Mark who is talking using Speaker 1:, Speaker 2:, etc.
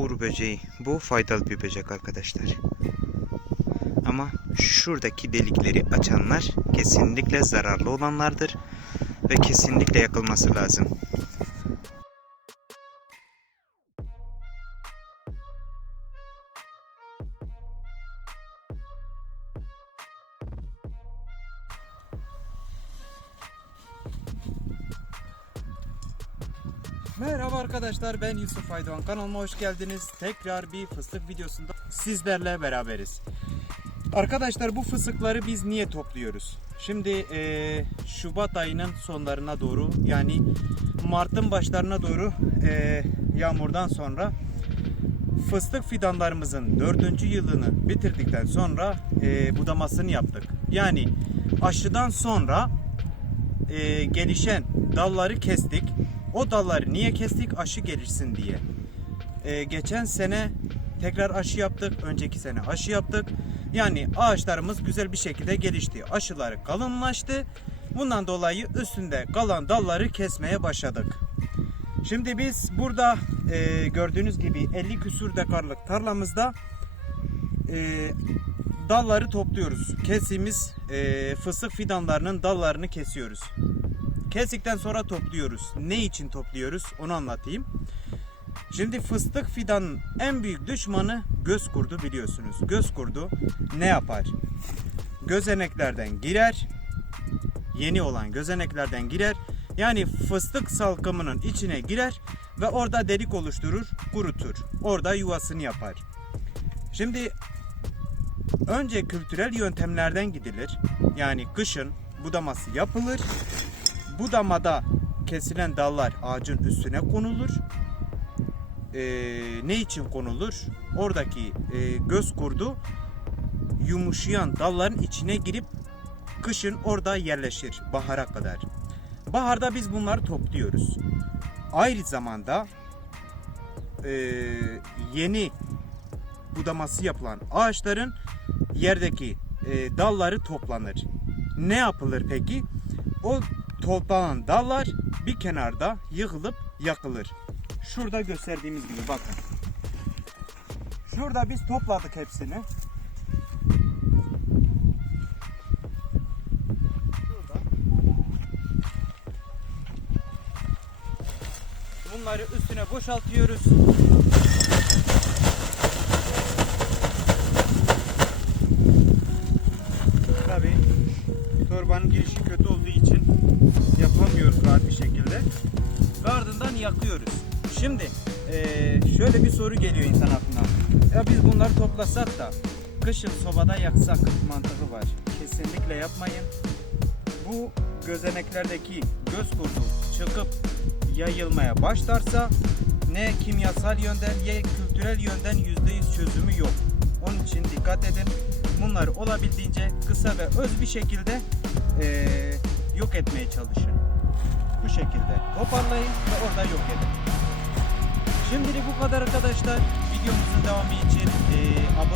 Speaker 1: uğur böceği. Bu faydalı bir böcek arkadaşlar. Ama şuradaki delikleri açanlar kesinlikle zararlı olanlardır ve kesinlikle yakılması lazım.
Speaker 2: Merhaba arkadaşlar ben Yusuf Aydoğan kanalıma hoş geldiniz. Tekrar bir fıstık videosunda sizlerle beraberiz. Arkadaşlar bu fıstıkları biz niye topluyoruz? Şimdi eee, Şubat ayının sonlarına doğru yani Mart'ın başlarına doğru eee, yağmurdan sonra fıstık fidanlarımızın dördüncü yılını bitirdikten sonra eee, budamasını yaptık. Yani aşıdan sonra e, gelişen dalları kestik. O dalları niye kestik? Aşı gelişsin diye. E, geçen sene tekrar aşı yaptık. Önceki sene aşı yaptık. Yani ağaçlarımız güzel bir şekilde gelişti. Aşıları kalınlaştı. Bundan dolayı üstünde kalan dalları kesmeye başladık. Şimdi biz burada e, gördüğünüz gibi 50 küsür dekarlık tarlamızda e, dalları topluyoruz. Kestiğimiz e, fıstık fidanlarının dallarını kesiyoruz. Kestikten sonra topluyoruz. Ne için topluyoruz onu anlatayım. Şimdi fıstık fidanın en büyük düşmanı göz kurdu biliyorsunuz. Göz kurdu ne yapar? Gözeneklerden girer. Yeni olan gözeneklerden girer. Yani fıstık salkımının içine girer ve orada delik oluşturur, kurutur. Orada yuvasını yapar. Şimdi Önce kültürel yöntemlerden gidilir. Yani kışın budaması yapılır. Budamada kesilen dallar ağacın üstüne konulur. Ee, ne için konulur? Oradaki e, göz kurdu yumuşayan dalların içine girip kışın orada yerleşir bahara kadar. Baharda biz bunları topluyoruz. Ayrı zamanda e, yeni budaması yapılan ağaçların yerdeki e, dalları toplanır. Ne yapılır peki? O toplanan dallar bir kenarda yığılıp yakılır. Şurada gösterdiğimiz gibi bakın. Şurada biz topladık hepsini. Bunları üstüne boşaltıyoruz. Tabi torbanın girişi kötü yakıyoruz. Şimdi eee, şöyle bir soru geliyor insan aklına. Ya biz bunları toplasak da kışın sobada yaksak mantığı var. Kesinlikle yapmayın. Bu gözeneklerdeki göz kurdu çıkıp yayılmaya başlarsa ne kimyasal yönden ne kültürel yönden %100 çözümü yok. Onun için dikkat edin. Bunları olabildiğince kısa ve öz bir şekilde eee, yok etmeye çalışın. Şekilde toparlayın ve orada yok edin. Şimdilik bu kadar arkadaşlar. Videomuzun devamı için eee, abone